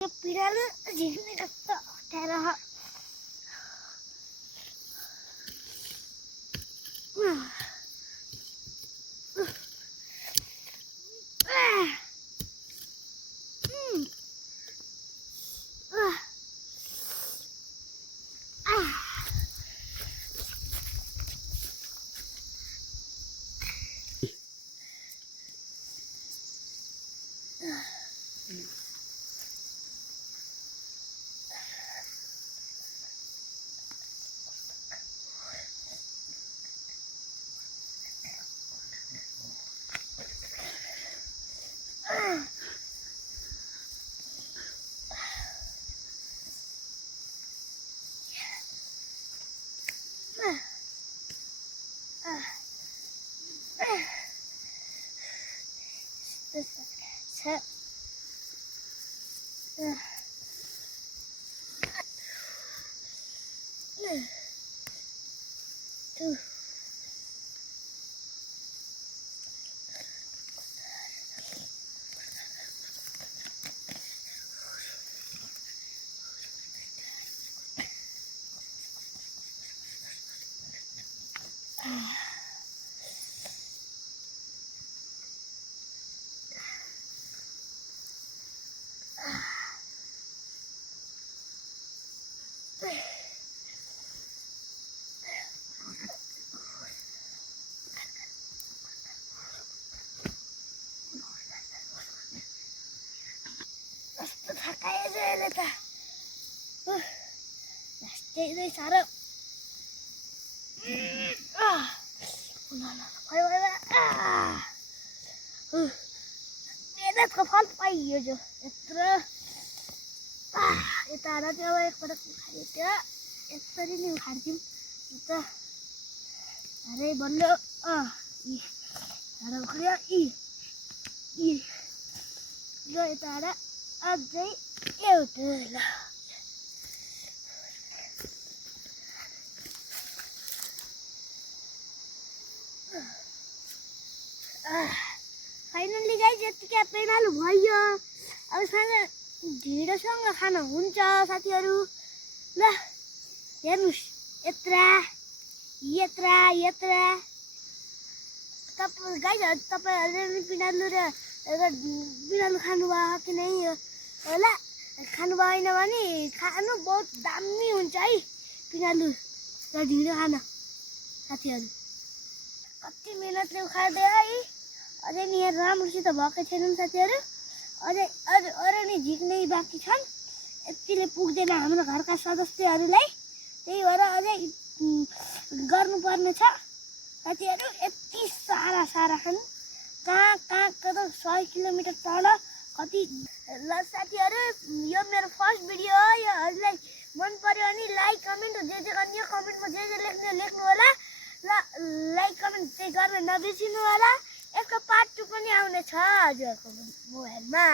पिरालु झिक्ने कस्तो अप्ठ्यारो साह्रो मेहनतको फल पाइयो जो यत्रो यता त्यो एकपटक उखाल्यो त्यो यसरी नै उखाल्थ्यौँ त अरे बल्ल उखाल्यो ल यता अझै एउटा ल फाइनली गाइस यतिकै पेनालु भयो। अब सानो ढिँडोसँग खान हुन्छ साथीहरू। ल हेर्नुस् यत्रा तपाईँहरूले पिनालु र पिनालु खानुभयो कि नै होला। खानु भएन भने खानु बहुत दामी हुन्छ है पिनालु र ढिँडो खान साथीहरू। कति मेहनतले उखाल्दै है। अझै नि यहाँ राम्रोसित भएकै छैनन् साथीहरू। अझै नि झिक्नै बाँकी छन्। यतिले पुग्दैन हाम्रो घरका सदस्यहरूलाई। त्यही भएर अझै गर्नुपर्ने छ साथीहरू। यति सारा छन् कहाँ कता 100 किलोमिटर तल कति। ल साथीहरू यो मेरो फर्स्ट भिडियो हो। यो हजुरलाई मन पर्यो भने लाइक कमेन्ट जे गर्ने कमेन्टमा जे लेख्नु होला। ल लाइक कमेन्ट चाहिँ गर्न नबिर्सिनु होला। यसको पार्ट 2 पनि आउनेछ हजुरहरूको मोबाइलमा।